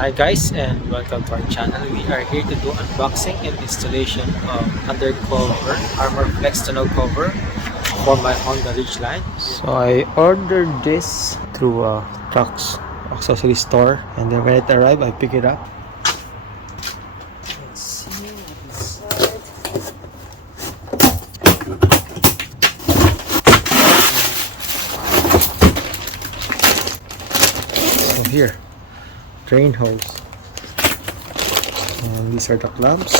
Hi guys and welcome to our channel. We are here to do unboxing and installation of Undercover Armor Flex Tonneau cover for my Honda Ridgeline. So I ordered this through a trucks accessory store, and then when it arrived I pick it up. Let's see inside. So here, drain hose. And these are the clamps.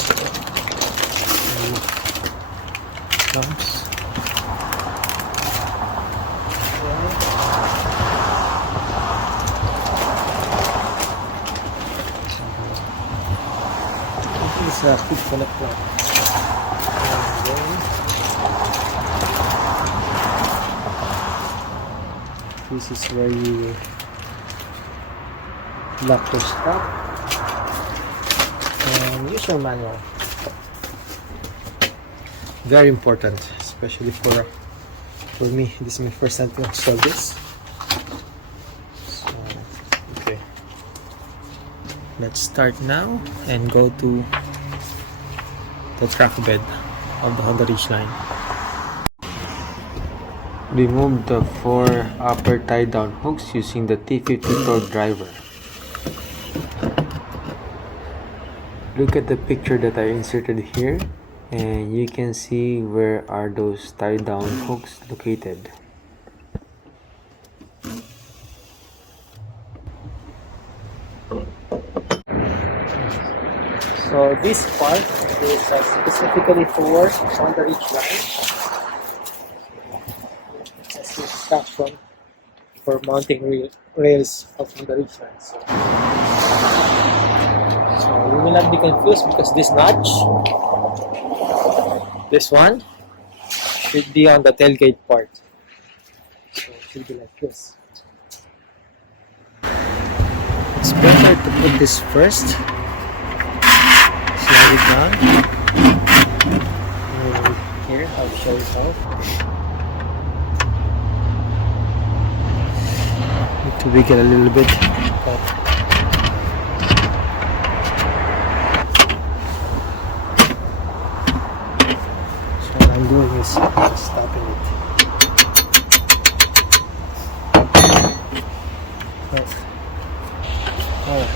This is a quick connect clamp. And then this is where you lock your strap and use your manual. Very important, especially for me. This is my first time to install this. So, okay, let's start now and go to the track bed of the Honda Ridgeline. Remove the 4 upper tie-down hooks using the T50 torque driver. Look at the picture that I inserted here, and you can see where are those tie-down hooks located. So this part is specifically for Honda Ridgeline. It's a instruction for mounting rails of Honda Ridgeline. So you will not be confused because this notch, this one, should be on the tailgate part. So it should be like this. It's better to put this first. Slide it down. Here, I'll show it how. Need to wiggle a little bit, but so what I'm doing is stopping it. Alright.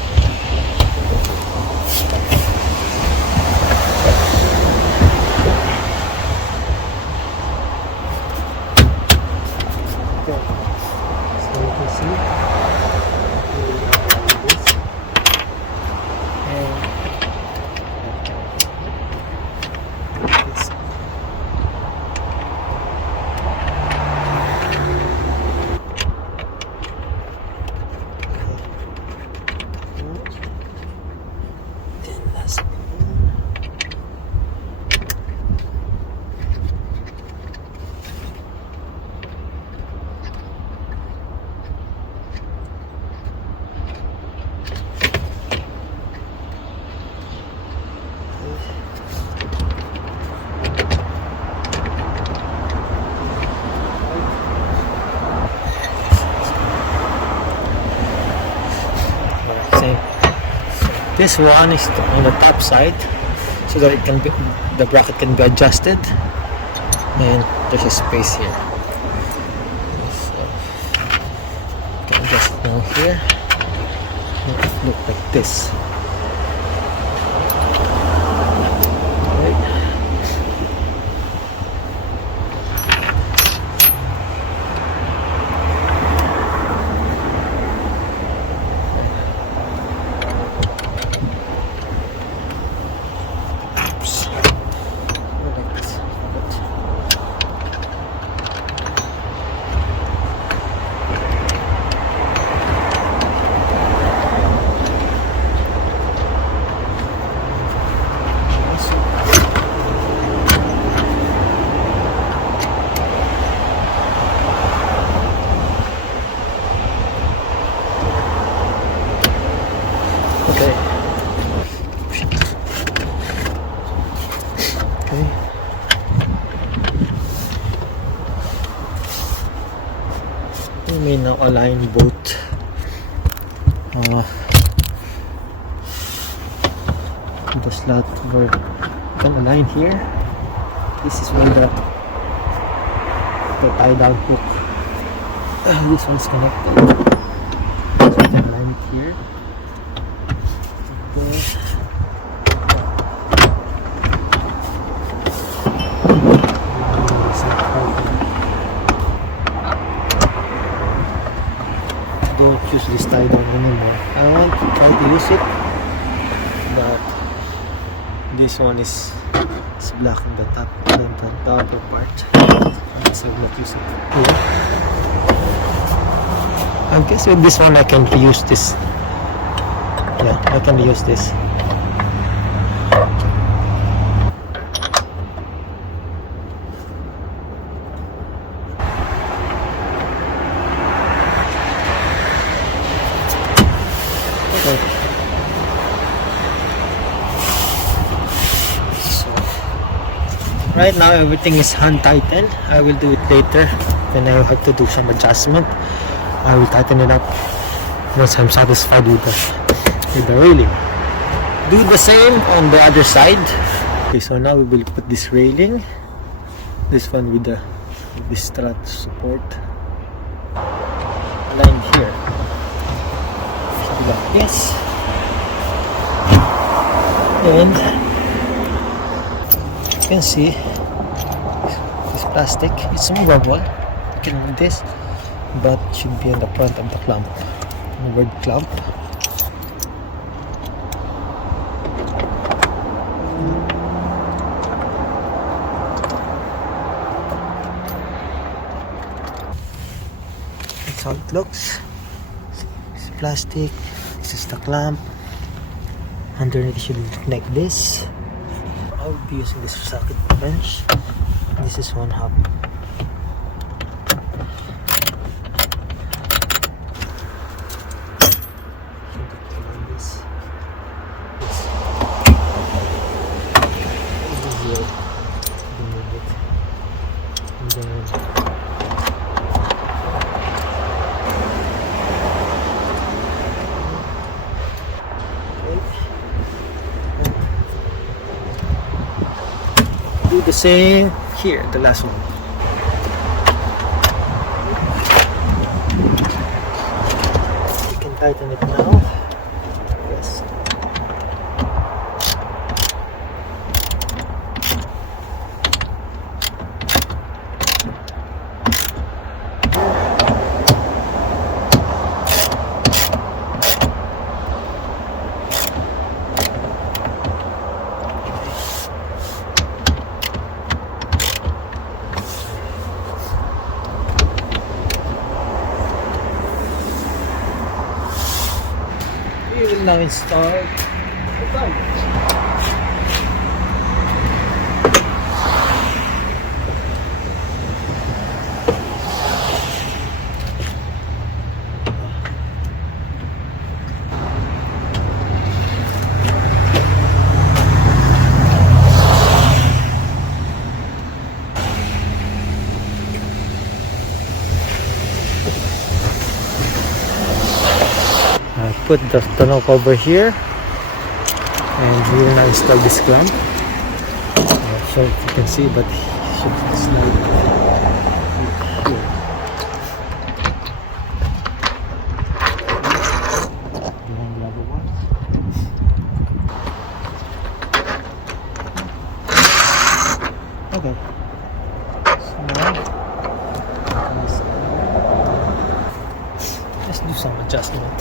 This one is on the top side so that it can be, the bracket can be adjusted, and there's a space here. So you can adjust it now here. Make it look like this. We may now align both the slot where you can align here. This is where the tie down hook. This one's connected. So you can align it here. Don't use this tie down anymore. I want to try to use it, but this one is blocking the top and the upper part, so I'm not using it here. I guess with this one I can reuse this. Yeah, I can reuse this. Right now everything is hand tightened. I will do it later when I have to do some adjustment. I will tighten it up once I'm satisfied with the railing. Do the same on the other side. Okay, so now we will put this railing, this one with this strut support, align here. Something like this. And you can see this plastic, it's movable. You can move this, but it should be on the front of the clamp, the word clamp. That's how it looks. It's plastic, this is the clamp. Underneath it should look like this. I will be using this socket wrench. This is 1/2. Do the same here, the last one. You can tighten it now. Yes. We will now install the valve. Put the tonneau cover here, and we will now install this clamp. Not sure if you can see, but it should slide here. Behind the other one. Okay. So now let's do some adjustment.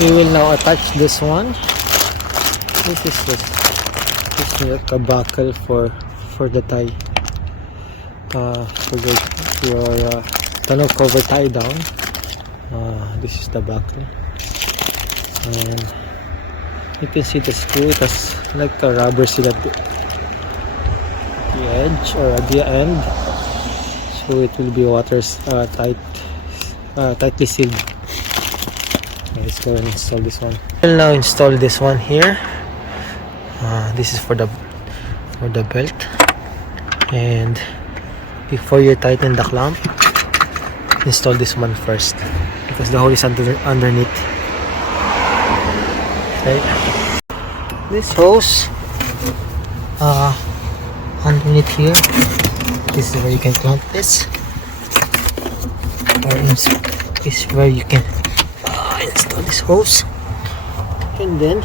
We will now attach this one. This is like a buckle for the tie, for your tonneau cover tie down. This is the buckle, and you can see the screw. It has like a rubber seal at the edge or at the end, so it will be tightly sealed. Okay, let's go and install this one. We'll now install this one here. This is for the belt, and before you tighten the clamp, install this one first because the hole is underneath. Okay, this hose underneath here, this is where you can clamp this, or this is where you can install this hose. And then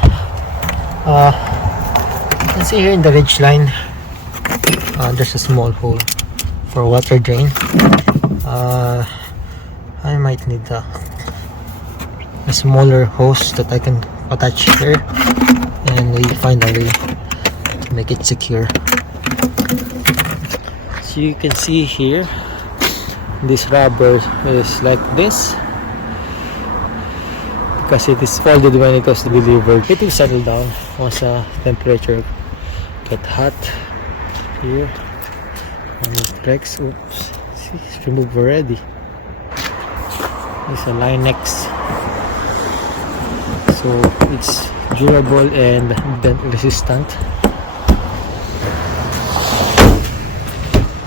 you can see here in the Ridgeline, there's a small hole for water drain. I might need a smaller hose that I can attach here, and we find a way to make it secure. So you can see here, this rubber is like this because it is folded when it was delivered. It will settle down once the temperature get hot here, and it breaks. Oops, see, it's removed already. It's a Linex, so it's durable and dent resistant.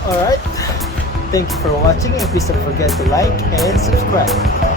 Alright, thank you for watching, and please don't forget to like and subscribe.